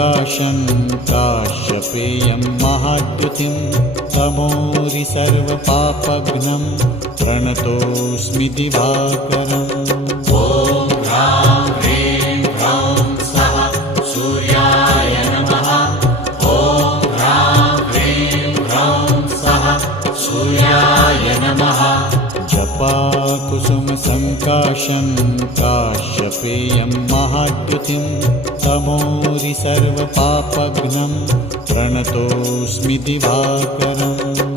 सङ्काशं काश्यपेयं महाद्युतिं तमोरि सर्वपापघ्नं प्रणतोऽस्मि दिवाकरम्। ॐ ह्रां ह्रीं ह्रौं स्वः सूर्याय नमः। ॐ ह्रां ह्रीं ह्रौं स्वः सूर्याय नमः। जपाकुसुमसङ्काशं काश्यपेयं महाद्युतिं तमोरि सर्वपापघ्नं प्रणतोऽस्मि दिवाकरम्।